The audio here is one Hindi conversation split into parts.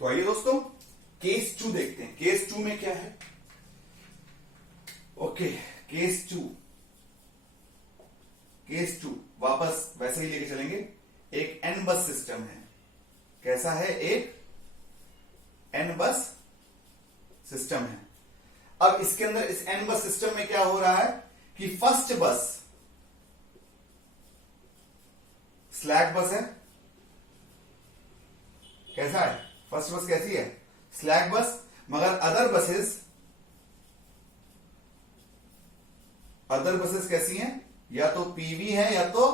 तो आइए दोस्तों केस 2 देखते हैं। केस 2 में क्या है? ओके, केस 2 वापस वैसे ही लेके चलेंगे। एक एन बस सिस्टम है। कैसा है? एक एन बस सिस्टम है। अब इसके अंदर इस एन बस सिस्टम में क्या हो रहा है कि फर्स्ट बस स्लैक बस है। कैसा है? फर्स्ट बस कैसी है? स्लैक बस। मगर अदर बसेस कैसी हैं? या तो पीवी है या तो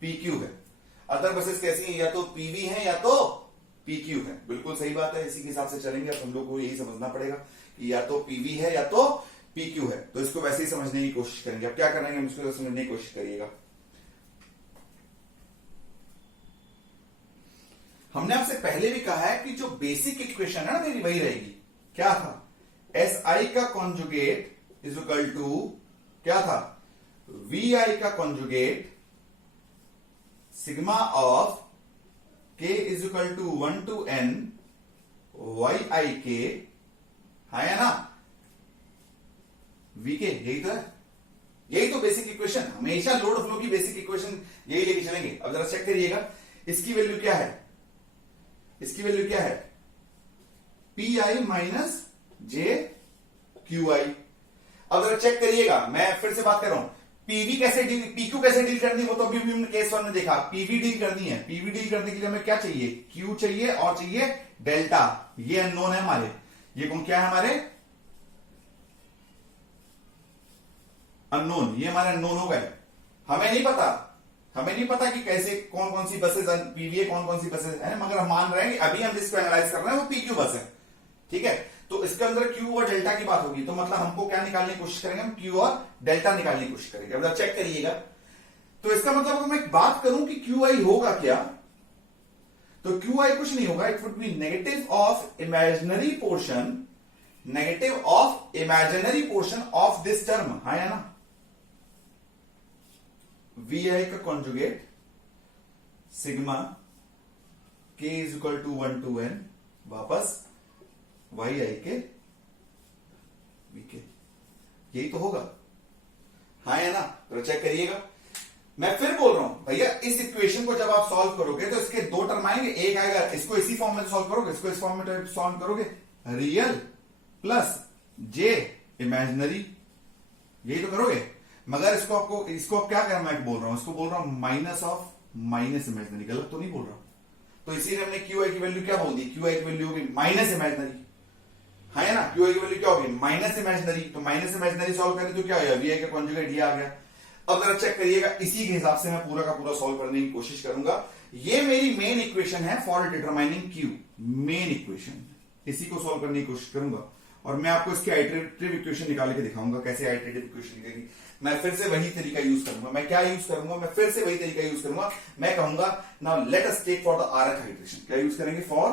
पीक्यू है। अदर बसेस कैसी हैं? या तो पीवी है या तो पीक्यू है। बिल्कुल सही बात है, इसी के हिसाब से चलेंगे। अब हम लोग को यही समझना पड़ेगा कि या तो पीवी है या तो पीक्यू है। तो इसको वैसे ही समझने की कोशिश करेंगे। अब क्या करेंगे, हम इसको समझने की कोशिश करिएगा। हमने आपसे पहले भी कहा है कि जो बेसिक इक्वेशन है ना मेरी, वही रहेगी। क्या था? एस आई का कॉन्जुगेट इज इक्वल टू क्या था? वी आई का conjugate sigma of K is equal to 1 to n Y I K, है ना? वी के, यही तो है। यही तो बेसिक इक्वेशन, हमेशा लोड फ्लो की बेसिक इक्वेशन यही लेके चलेंगे। अब जरा चेक करिएगा, इसकी वैल्यू क्या है? इसकी वैल्यू क्या है? P I minus J Q I. अब जरा चेक करिएगा, मैं फिर से बात कर रहा हूं। पीवी कैसे डील, पीक्यू कैसे डील करनी है वो तो अभी हमने केस 1 में देखा। पीवी डील करनी है। पीवी डील करने के लिए हमें क्या चाहिए? क्यू चाहिए और चाहिए डेल्टा। ये अननोन है हमारे। ये कौन क्या है हमारे? अननोन। ये हमारे अननोन हो गए। हमें नहीं पता कि कैसे कौन कौन सी बसेस पीवी है, कौन कौन सी बसेस है, मगर हम मान रहे हैं कि अभी हम जिसको एनालाइज कर रहे हैं वो पीक्यू बस है। ठीक है, तो इसके अंदर क्यू और डेल्टा की बात होगी। तो मतलब हमको क्या निकालने की कोशिश करेंगे? हम क्यू और डेल्टा निकालने की कोशिश करेंगे। अब चेक करिएगा, तो इसका मतलब अगर मैं बात करूं कि क्यू आई होगा क्या, तो क्यू आई कुछ नहीं होगा। It would be negative of imaginary portion of this term, हाँ या ना? वी आई का conjugate sigma K is equal to 1 to n वापस वाई आई के वी के, यही तो होगा, हाँ या ना? तो चेक करिएगा। मैं फिर बोल रहा हूं भैया, इस इक्वेशन को जब आप सॉल्व करोगे तो इसके दो टर्म आएंगे। एक आएगा, इसको इसी फॉर्म में सॉल्व करोगे, इसको इस फॉर्म में सॉल्व करोगे, रियल प्लस जे इमेजिनरी, यही तो करोगे। मगर इसको आप क्या करना मैं बोल रहा हूं? इसको बोल रहा हूं माइनस ऑफ माइनस इमेजिनरी। गलत तो नहीं बोल रहा? तो इसीलिए हमने क्यू आई की वैल्यू क्या बोल दी? क्यू आई की वैल्यू होगी माइनस इमेजिनरी, है ना? क्यू आई की वैल्यू क्या होगी? Minus imaginary. तो माइनस इमेजिनरी सॉल्व करें तो क्या होगा? वी आई का कॉन्जुगेट ये आ गया। अब जरा चेक करिएगा, इसी के हिसाब से मैं पूरा का पूरा सॉल्व करने की कोशिश करूंगा। ये मेरी मेन इक्वेशन है for determining Q, main equation. इसी को सॉल्व करने की कोशिश करूंगा और मैं आपको इसकी आइटरेटिव इक्वेशन निकाल के दिखाऊंगा कैसे आइटरेटिव इक्वेशन निकलेगी। मैं फिर से वही तरीका यूज करूंगा। मैं क्या यूज करूंगा? मैं फिर से वही तरीका यूज करूंगा। मैं कहूंगा now let us take for the Rth hydration. क्या यूज करेंगे? For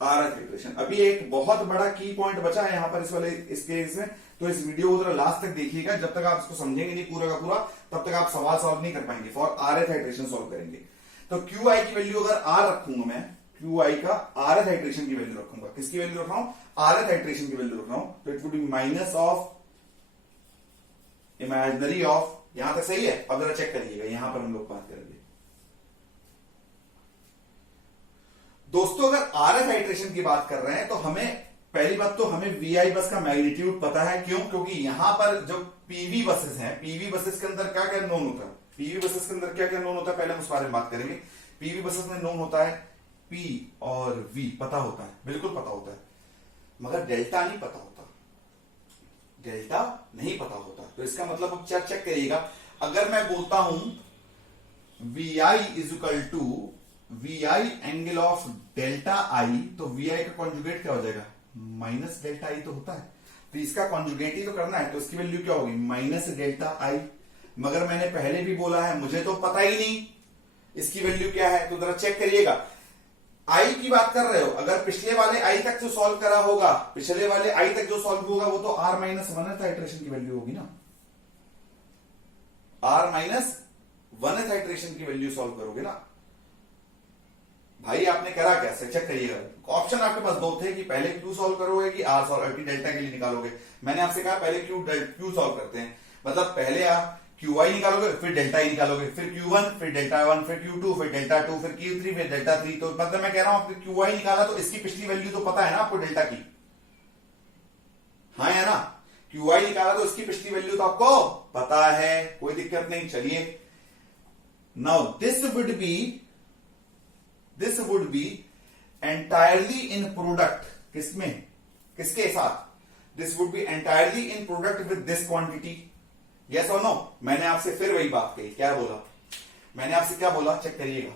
Rth hydration. अभी एक बहुत बड़ा की पॉइंट बचा है यहां पर इस वाले इस केस में, तो इस वीडियो को जरा लास्ट तक देखिएगा। जब तक आप इसको समझेंगे नहीं पूरा का पूरा, तब तक आप सवाल सॉल्व नहीं कर पाएंगे। फॉर आरएथ हाइड्रेशन सॉल्व करेंगे तो क्यू आई की वैल्यू अगर आर रखूंगा, मैं क्यू आई का आरएथ हाइड्रेशन की वैल्यू रखूंगा। किसकी वैल्यू रख रहा हूं? आरएथ हाइड्रेशन की वैल्यू रख रहा हूं। तो it would B minus of imaginary of, यहां तक सही है? अब जरा चेक करिएगा, यहां पर हम लोग बात करेंगे दोस्तों। अगर आरएथ हाइड्रेशन की बात कर रहे हैं तो हमें पहली बात तो हमें वीआई बस का मैग्नीट्यूड पता है। क्यों? क्योंकि यहां पर जो पीवी बसेस हैं, पीवी बसेस के अंदर क्या क्या नोन होता है? पीवी बसेस के अंदर क्या क्या नोन होता है, पहले हम उस बारे में बात करेंगे। पीवी बसेस में नोन होता है पी और वी, पता होता है, बिल्कुल पता होता है, मगर डेल्टा नहीं पता होता। डेल्टा नहीं पता होता। तो इसका मतलब अब चेक करिएगा, अगर मैं बोलता हूं V I is equal to V I angle of delta I, तो वी आई का कॉन्जुगेट क्या हो जाएगा? माइनस डेल्टा आई तो होता है। तो इसका कॉन्जुगेट ही तो करना है, तो इसकी वैल्यू क्या होगी? माइनस डेल्टा आई। मगर मैंने पहले भी बोला है, मुझे तो पता ही नहीं इसकी वैल्यू क्या है। तो जरा चेक करिएगा, आई की बात कर रहे हो, अगर पिछले वाले आई तक जो सॉल्व करा होगा, पिछले वाले आई तक जो सॉल्व होगा वो तो आर माइनस 1th आइटरेशन की वैल्यू होगी ना। आर माइनस 1th आइटरेशन की वैल्यू सॉल्व करोगे ना। भाई आपने करा कैसे, चेक करिएगा। ऑप्शन आपके पास दो थे कि पहले क्यू सॉल्व करोगे कि आर सॉल्व डेल्टा के लिए निकालोगे। मैंने आपसे कहा पहले क्यू सॉल्व करते हैं, मतलब पहले आप क्यू आई निकालोगे, फिर डेल्टा आई निकालोगे, फिर क्यू वन, फिर डेल्टा वन, फिर क्यू टू, फिर डेल्टा टू, फिर क्यू थ्री, फिर डेल्टा थ्री। तो मतलब मैं कह रहा हूं आपने क्यू आई निकाला तो इसकी पिछली वैल्यू तो पता है ना आपको डेल्टा की, हाँ है ना। क्यू आई निकाला तो इसकी पिछली वैल्यू तो आपको पता है, कोई दिक्कत नहीं। चलिए now this would be entirely in product, किसमें, किसके साथ, this would be entirely in product with this quantity, yes और नो। मैंने आपसे फिर वही बात कही, क्या बोला मैंने आपसे, क्या बोला, चेक करिएगा।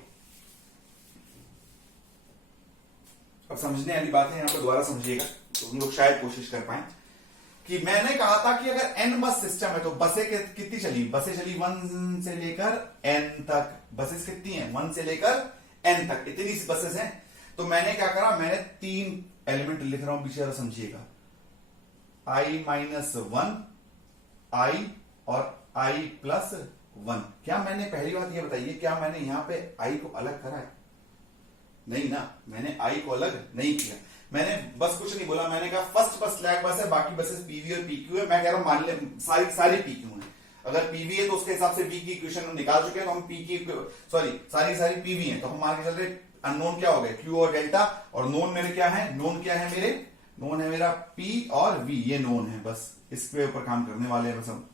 अब समझने वाली बात है, यहां पर दोबारा समझिएगा तो हम लोग शायद कोशिश कर पाए। कि मैंने कहा था कि अगर n बस सिस्टम है तो बसें कितनी चली, बसें चली 1 से लेकर n तक। बसेस कितनी हैं, 1 से लेकर n तक, इतनी बसेस हैं। तो मैंने क्या करा, मैंने 3 एलिमेंट लिख रहा हूं, पीछे जरा समझिएगा, i-1, i और i+1। क्या मैंने, पहली बात ये बताइए, क्या मैंने यहां पे i को अलग करा है, नहीं ना, मैंने i को अलग नहीं किया। मैंने बस कुछ नहीं बोला, मैंने कहा फर्स्ट बस स्लैक बस है, बाकी बसेस पीवी और पीक्यू है। मैं कह रहा हूं मान ले सारी पीक्यू है, अगर पीवी है तो उसके हिसाब से वी की इक्वेशन हम निकाल चुके हैं, तो हम पी की सारी पीवी है, तो हम मान के चल रहे अननोन क्या हो गए, क्यू और डेल्टा, और नोन मेरे क्या है, नोन क्या है मेरे, नोन है मेरा पी और वी, ये नोन है, बस इसके ऊपर काम करने वाले हैं बस हम,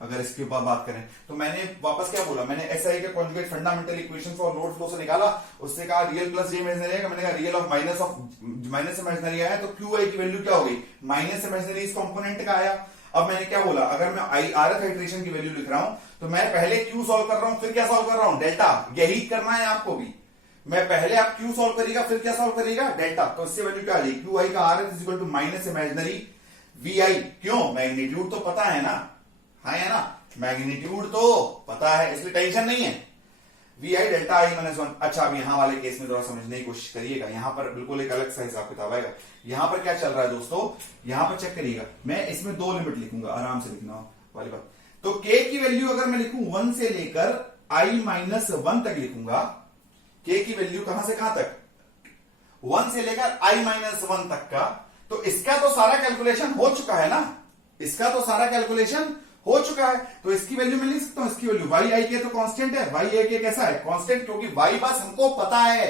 अगर इसके ऊपर बात करें। तो मैंने वापस क्या बोला, मैंने एसआई के कॉन्जुगेट फंडामेंटल इक्वेशन और लोड फ्लो से निकाला, उससे कहा रियल प्लस जे इमेजिनरी है, मैंने कहा रियल ऑफ माइनस इमेजिनरी आया, तो क्यू आई की वैल्यू क्या हो गई, माइनस इमेजिनरी इस कंपोनेंट का आया। अब मैंने क्या बोला, अगर मैं आरएफ हाइड्रेशन की वैल्यू लिख रहा हूं तो मैं पहले क्यू सॉल्व कर रहा हूं, फिर क्या सॉल्व कर रहा हूं, डेल्टा। यही करना है आपको भी, मैं पहले आप क्यू सॉल्व करिएगा, फिर क्या सॉल्व करिएगा, डेल्टा। तो इससे वैल्यू क्या आ जाएगी, क्यू आई का RF is equal to minus imaginary V I. क्यों, मैग्नीट्यूड तो पता है ना, हाँ है ना, मैग्नीट्यूड तो पता है, इसलिए टेंशन नहीं है। V I delta I -1। अच्छा, अब यहां वाले केस में थोड़ा समझने की कोशिश करिएगा, यहां पर बिल्कुल एक अलग सा हिसाब किताब आएगा। यहां पर क्या चल रहा है दोस्तों, यहां पर चेक करिएगा, मैं इसमें 2 लिमिट लिखूंगा, आराम से लिखना वाली बात। तो k की वैल्यू अगर मैं लिखूं 1 से लेकर i-1 तक लिखूंगा, k की वैल्यू कहां से कहां तक, 1 से लेकर i-1 तक का, तो इसका तो सारा कैलकुलेशन हो चुका है ना, इसका तो सारा कैलकुलेशन हो चुका है। तो इसकी वैल्यू मैं लिख सकता हूं, इसकी वैल्यू वाई आई के तो कांस्टेंट है, वाई आई के कैसा है, कांस्टेंट, क्योंकि वाई बस हमको पता है,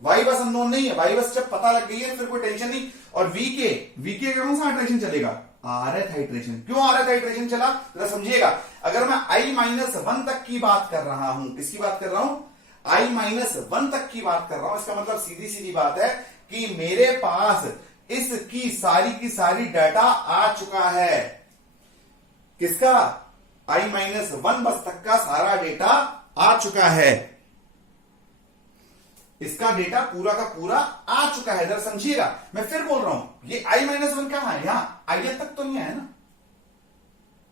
वाई बस अननोन नहीं है, वाई बस जब पता लग गई है फिर कोई टेंशन नहीं। और वीके कौन सा हाइड्रेशन चलेगा, आरएथ हाइड्रेशन। क्यों आरएथ हाइड्रेशन चला, जरा समझिएगा। अगर मैं i-1 तक की बात कर रहा हूं, किसकी बात कर रहा हूं, i-1 तक की बात कर रहा हूं, इसका मतलब सीधी सीधी बात है कि मेरे पास इसकी सारी डाटा आ चुका है। किसका, i-1 बस तक का सारा डेटा आ चुका है, इसका डेटा पूरा का पूरा आ चुका है। जरा समझिएगा, मैं फिर बोल रहा हूं, ये i-1 कहां है, यहां ith तक तो नहीं आया ना।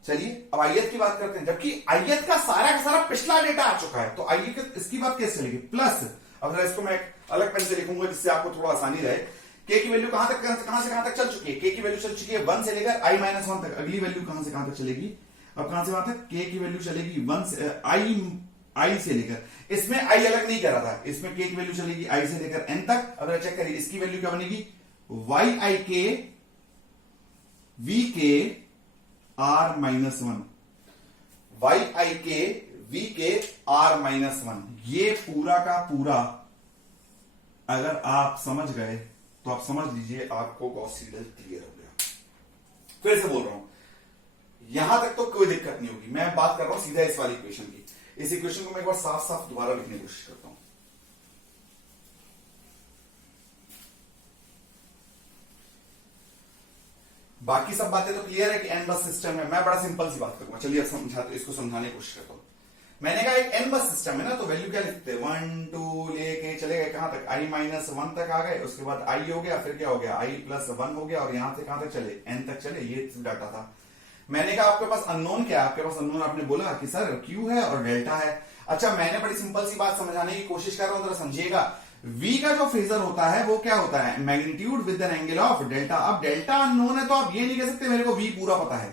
चलिए अब ith की बात करते हैं, जबकि ith का सारा पिछला डेटा आ चुका है, तो इसकी बात कैसे चलेगी, प्लस। अब इसको मैं अलग पेन से लिखूंगा जिससे आपको थोड़ा आसानी रहे। k की वैल्यू कहां से कहां तक चल चुकी है, k की वैल्यू चल चुकी है 1 से लेकर i-1 तक। अगली वैल्यू कहां से कहां तक चलेगी, अब कहां से वहां तक, k की वैल्यू चलेगी 1 से i से लेकर, इसमें i अलग नहीं करा था, इसमें k की वैल्यू चलेगी i से लेकर n तक। अब चेक करिए इसकी वैल्यू क्या बनेगी, yi vk r-1, yik vk r-1। ये पूरा का पूरा अगर आप समझ गए तो आप समझ लीजिए आपको गॉस सीडल क्लियर हो गया। फिर से बोल रहा हूं, यहां तक तो कोई दिक्कत नहीं होगी, मैं बात कर रहा हूं सीधा इस वाली इक्वेशन की। इस इक्वेशन को मैं एक बार साफ साफ दोबारा लिखने की कोशिश करता हूं। बाकी सब बातें तो क्लियर है कि n बस सिस्टम है, मैं बड़ा सिंपल सी बात करूंगा। चलिए इसको समझाने की कोशिश करता हूं। मैंने कहा एक n बस सिस्टम है ना, तो वैल्यू क्या लिखते हैं, 1 2 लेके चले गए कहां तक, i-1 तक आ गए, उसके बाद i हो गया, फिर क्या हो गया, i+1 हो गया, और यहां से कहां तक चले, n तक चले। ये डाटा था। मैंने कहा आपके पास अननोन क्या है, आपके पास अननोन, आपने बोला कि सर क्यू है और डेल्टा है। अच्छा, मैंने बड़ी सिंपल सी बात समझाने की कोशिश कर रहा हूं, जरा समझिएगा। v का जो फेजर होता है वो क्या होता है, magnitude with an angle of delta. अब डेल्टा अननोन है तो आप ये नहीं कह सकते मेरे को v पूरा पता है,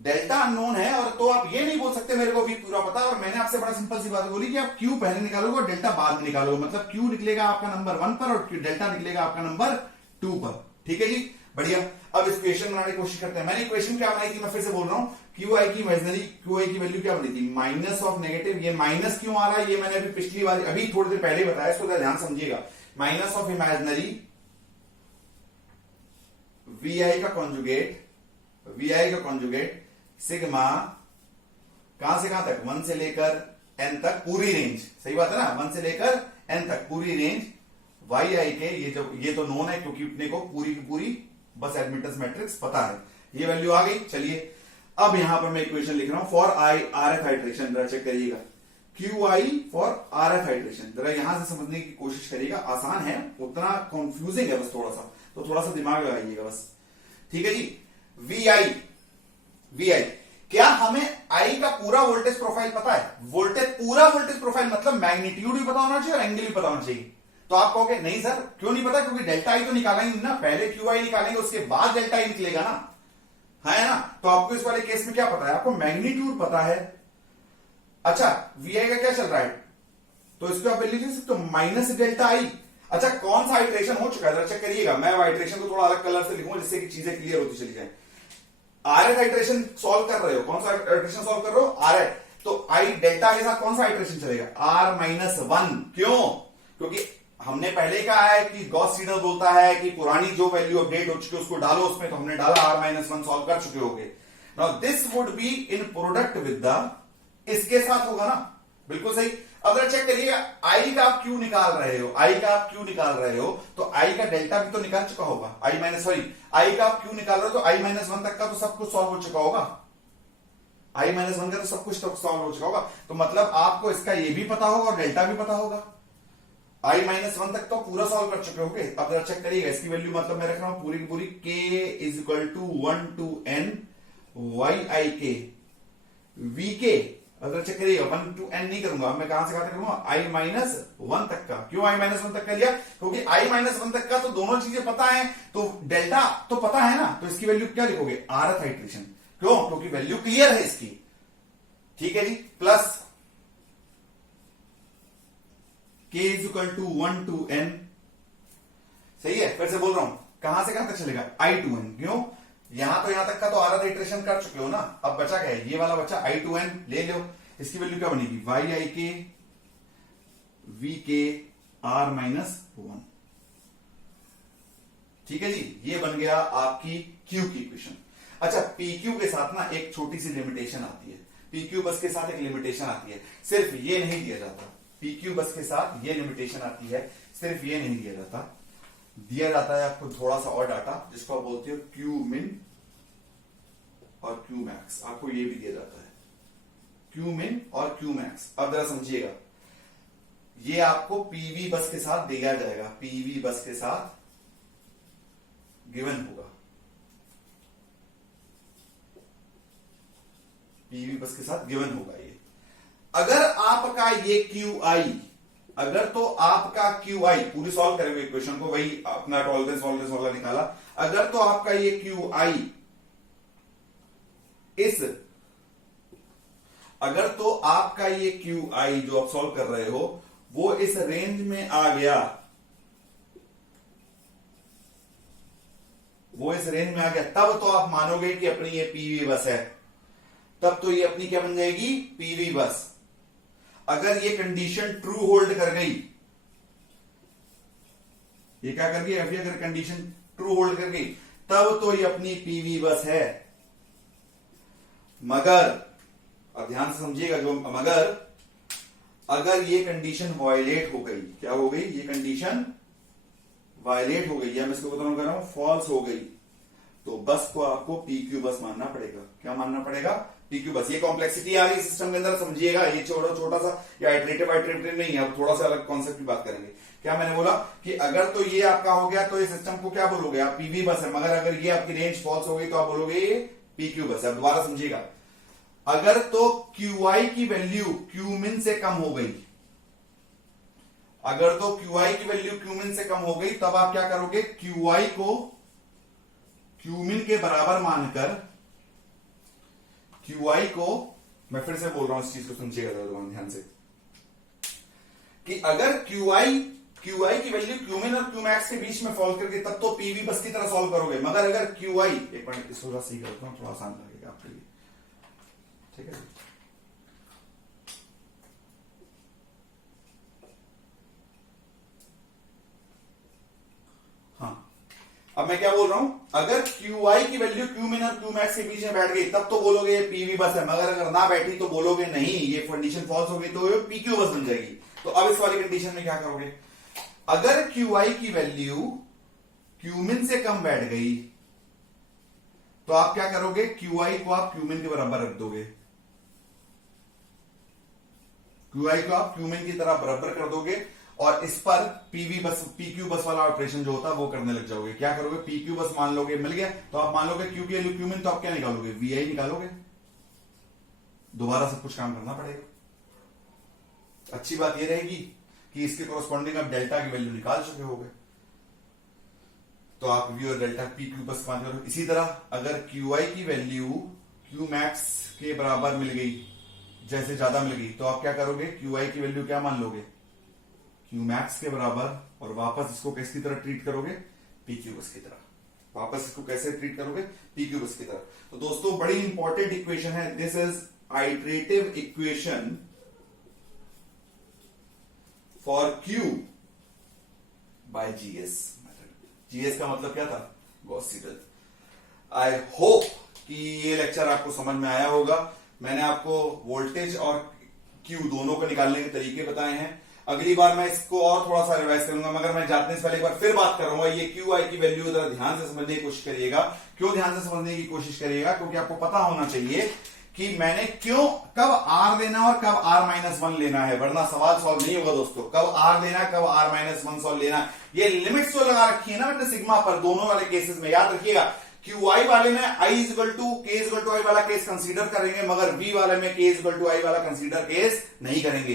डेल्टा अननोन है, और तो आप ये नहीं बोल सकते मेरे को भी पूरा पता, और मैंने आपसे बड़ा सिंपल सी बात बोली कि आप क्यू पहले निकालोगे और डेल्टा बाद में निकालोगे, मतलब क्यू निकलेगा आपका नंबर 1 पर और डेल्टा निकलेगा आपका नंबर 2 पर। ठीक है जी, बढ़िया। अब इस क्वेश्चन बनाने की कोशिश करते हैं। मैंने इक्वेशन क्या बनाई थी, मैं फिर से बोल रहा हूं, क्यू आई की इमेजिनरी क्यू आई की वैल्यू क्या बनी थी, माइनस ऑफ नेगेटिव। ये माइनस क्यों आ रहा है, ये मैंने अभी पिछली बार, अभी थोड़ी देर पहले बताया, इसको ध्यान समझिएगा। Minus of imaginary V I का कॉन्जुगेट सिग्मा, कहां से कहां तक, 1 से लेकर n तक पूरी रेंज, सही बात है ना, 1 से लेकर n तक पूरी रेंज वाई आई के, ये तो नोन है क्योंकि अपने को पूरी की पूरी बस एडमिटेंस मैट्रिक्स पता है, ये वैल्यू आ गई। चलिए अब यहां पर मैं इक्वेशन लिख रहा हूं for I R F hydration, जरा चेक करिएगा, Q I for R F hydration, जरा यहां से समझने की कोशिश करिएगा, आसान है, उतना कंफ्यूजिंग है बस थोड़ा सा, तो थोड़ा सा दिमाग लगाइएगा बस। ठीक है जी, वी आई, क्या हमें आई का पूरा वोल्टेज प्रोफाइल पता है, पूरा वोल्टेज प्रोफाइल मतलब मैग्नीट्यूड भी पता होना चाहिए और एंगल भी पता होना चाहिए। तो आप कहोगे नहीं सर क्यों नहीं पता, क्योंकि डेल्टा आई तो निकालेंगे ना, पहले क्यू आई निकालेंगे उसके बाद डेल्टा आई निकलेगा ना, है ना। तो आपको इस वाले केस में क्या पता है, आपको मैग्नीट्यूड पता है। अच्छा वी आई का क्या चल रहा है, तो इसको आप लिख सकते हो माइनस डेल्टा आई। अच्छा कौन सा हाइड्रेशन हो चुका है, जरा चेक करिएगा, मैं हाइड्रेशन को थोड़ा अलग कलर से लिखूंगा जिससे कि चीजें क्लियर होती चली जाए। आर एफ हाइड्रेशन सॉल्व कर रहे हो, कौन सा हाइड्रेशन सॉल्व कर रहे हो, आर एफ, तो आई डेल्टा के साथ कौन सा हाइड्रेशन चलेगा, आर माइनस 1। क्यों, क्योंकि हमने पहले कहा है कि गॉस सीडल बोलता है कि पुरानी जो वैल्यू अपडेट हो चुकी है उसको डालो उसमें, तो हमने डाला आर माइनस 1 सॉल्व कर चुके होंगे। Now this would be in product with the, इसके साथ होगा ना, बिल्कुल सही। अब जरा चेक करिए, आई का आप क्यू निकाल रहे हो, तो आई का डेल्टा भी तो निकाल चुका होगा, आई का आप क्यू निकाल रहे हो तो आई माइनस 1 तक का तो सब कुछ सॉल्व हो चुका होगा, आई माइनस 1 का तो सब कुछ तो सॉल्व हो चुका होगा, तो मतलब आपको इसका ये भी पता होगा और डेल्टा भी पता होगा, आई माइनस 1 तक तो पूरा सॉल्व कर चुके होंगे। अब जरा चेक करिएगा, इसकी वैल्यू मतलब मैं रख रहा हूं पूरी की पूरी, k is equal to 1 to n Y I K V के। अगर चेक करिएगा 1 to n नहीं करूंगा, मैं कहां से कहां तक करूंगा, आई माइनस 1 तक का। क्यों आई माइनस 1 तक का लिया, क्योंकि आई माइनस 1 तक का तो दोनों चीजें पता है, तो डेल्टा तो पता है ना, तो इसकी वैल्यू क्या लिखोगे, आर एफ हाइड्रेशन। क्यों, क्योंकि वैल्यू क्लियर है इसकी। ठीक है जी, plus k is equal to 1 to n, सही है। फिर से बोल रहा हूं, कहां से कहां तक चलेगा, i to n। क्यों, यहां तो यहां तक का तो आर इटरेशन कर चुके हो ना, अब बचा क्या है, ये वाला बचा i to n, ले लो। इसकी वैल्यू क्या बनेगी, वाई आई के वी के आर माइनस 1। ठीक है जी, ये बन गया आपकी क्यू की इक्वेशन। अच्छा पीक्यू के साथ ना एक छोटी सी लिमिटेशन आती है, पीक्यू बस के साथ एक लिमिटेशन आती है, सिर्फ ये नहीं दिया जाता, पीक्यू बस के साथ ये लिमिटेशन आती है, सिर्फ ये नहीं दिया जाता, दिया जाता है आपको थोड़ा सा और डाटा जिसको आप बोलते हो क्यू मिन और क्यू मैक्स, आपको ये भी दिया जाता है क्यू मिन और क्यू मैक्स। अब जरा समझिएगा, ये आपको पीवी बस के साथ दिया जाएगा, पीवी बस के साथ गिवन होगा, पीवी बस के साथ गिवन होगा ये। अगर आपका ये क्यू आई, अगर तो आपका क्यू आई पूरी सॉल्व करेंगे इक्वेशन को, वही अपना टॉलरेंस वाला निकाला, अगर तो आपका ये क्यू आई इस, अगर तो आपका ये क्यू आई जो आप सॉल्व कर रहे हो वो इस रेंज में आ गया, वो इस रेंज में आ गया, तब तो आप मानोगे कि अपनी ये पीवी बस है, तब तो ये अपनी क्या बन जाएगी, पीवी बस। अगर ये कंडीशन ट्रू होल्ड कर गई, ये क्या कर गई, अगर कंडीशन ट्रू होल्ड कर गई तब तो ये अपनी पीवी बस है। मगर, अब ध्यान से समझिएगा, जो मगर अगर ये कंडीशन वायलेट हो गई, क्या हो गई, ये कंडीशन वायलेट हो गई, या मैं इसको बता रहा हूं फॉल्स हो गई, तो बस को आपको पीक्यू बस मानना पड़ेगा। क्या मानना पड़ेगा, पीक्यू बस। ये कॉम्प्लेक्सिटी आ रही सिस्टम के अंदर, समझिएगा, ये छोटा सा या आइटरेटिव नहीं है, अब थोड़ा सा अलग कॉन्सेप्ट की बात करेंगे। क्या मैंने बोला कि अगर तो ये आपका हो गया तो ये सिस्टम को क्या बोलोगे आप, पीवी बस है, मगर अगर ये आपकी रेंज फॉल्स हो गई तो आप बोलोगे ये पीक्यू बस है। अब दोबारा समझिएगा, अगर तो क्यूआई की वैल्यू क्यूमिन से कम हो गई, अगर तो क्यूआई की वैल्यू क्यूमिन से कम हो गई, तब आप क्या करोगे, क्यूआई को क्यूमिन के बराबर मानकर QI को, मैं फिर से बोल रहा हूं इस चीज को समझिएगा जरा ध्यान से, कि अगर QI की वैल्यू Qmin और Qmax के बीच में फॉल करके तब तो PV बस की तरह सॉल्व करोगे, मगर अगर QI, एक मिनट इसको थोड़ा सही करता हूं, थोड़ा आसान लगेगा आपके लिए, ठीक है। हाँ, अब मैं क्या बोल रहा हूं, अगर QI की वैल्यू Qmin और Qmax के बीच में बैठ गई तब तो बोलोगे ये PV बस है, मगर अगर ना बैठी तो बोलोगे नहीं ये कंडीशन फॉल्स हो गई, तो ये PQ बस बन जाएगी। तो अब इस वाली कंडीशन में क्या करोगे, अगर QI की वैल्यू Qmin से कम बैठ गई तो आप क्या करोगे, QI को आप Qmin के बराबर रख दोगे, QI को आप Qmin की तरह बराबर कर दोगे और इस पर PQ बस वाला ऑपरेशन जो होता है वो करने लग जाओगे। क्या करोगे, PQ बस मान लोगे, मिल गया तो आप मान लोगे Q की वैल्यू Qmin, तो आप क्या निकालोगे, VI निकालोगे, दोबारा सब कुछ काम करना पड़ेगा। अच्छी बात यह रहेगी कि इसके कोरस्पॉन्डिंग आप डेल्टा की वैल्यू निकाल चुके होगे, तो आप V और डेल्टा PQ बस मान लो। इसी तरह अगर QI की वैल्यू Qmax के बराबर मिल गई, जैसे ज्यादा मिल गई, तो आप क्या करोगे, QI की वैल्यू क्या मान लोगे, Qmax के बराबर, और वापस इसको किसकी तरह ट्रीट करोगे, PQ बस की तरह। वापस इसको कैसे ट्रीट करोगे, PQ बस की तरह। तो दोस्तों बड़ी इंपॉर्टेंट इक्वेशन है, this is iterative equation for Q by GS method. GS का मतलब क्या था, गॉस सीडल। आई होप कि ये लेक्चर आपको समझ में आया होगा। मैंने आपको वोल्टेज और Q दोनों को निकालने के तरीके बताए हैं। अगली बार मैं इसको और थोड़ा सा रिवाइज करूंगा, मगर मैं जाने से पहले एक बार फिर बात करूंगा, ये QI की वैल्यू जरा ध्यान से समझने की कोशिश करिएगा। क्यों ध्यान से समझने की कोशिश करिएगा, क्योंकि आपको पता होना चाहिए कि मैंने क्यों कब R लेना और कब R-1 लेना है, वरना सवाल सॉल्व नहीं होगा दोस्तों। कब R लेना, कब R-1 सॉल्व लेना, ये लिमिट्स जो लगा रखी है ना मैंने सिग्मा पर, दोनों वाले केसेस में याद रखिएगा। QI वाले में K=I वाला केस कंसीडर करेंगे, मगर V वाले में K=I वाला कंसीडर केस नहीं करेंगे।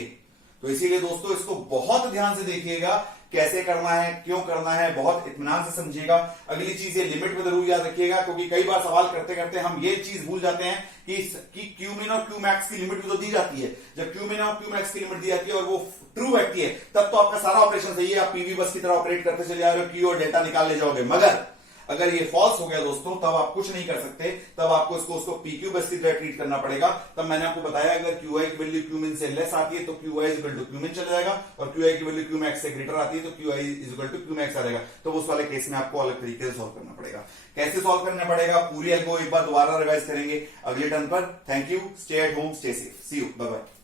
तो इसीलिए दोस्तों इसको बहुत ध्यान से देखिएगा, कैसे करना है, क्यों करना है, बहुत इत्मीनान से समझिएगा। अगली चीज ये लिमिट में जरूर याद रखिएगा, क्योंकि कई बार सवाल करते करते हम ये चीज भूल जाते हैं कि Qmin और Qmax की लिमिट भी तो दी जाती है। जब Qmin और Qmax की लिमिट दी जाती है और वो ट्रू बैठती है, तब तो आपका सारा ऑपरेशन सही है, आप PV बस की तरह ऑपरेट करते चले जा रहे हो, Q और डेटा निकाल ले जाओगे। मगर अगर ये फॉल्स हो गया दोस्तों, तब आप कुछ नहीं कर सकते, तब आपको उसको PQ बस की तरह ट्रीट करना पड़ेगा। तब मैंने आपको बताया अगर QI की वैल्यू Qmin से लेस आती है तो QI=Qmin चला जाएगा, और QI की वैल्यू Qmax से ग्रेटर आती है तो QI=Qmax आ जाएगा। तो उस वाले केस में आपको अलग तरीके से सॉल्व करना पड़ेगा। कैसे सॉल्व करना पड़ेगा, पूरी एल्गो एक बार दोबारा रिवाइज करेंगे अगले टर्न पर। Thank you, stay at home, stay safe, see you, bye bye.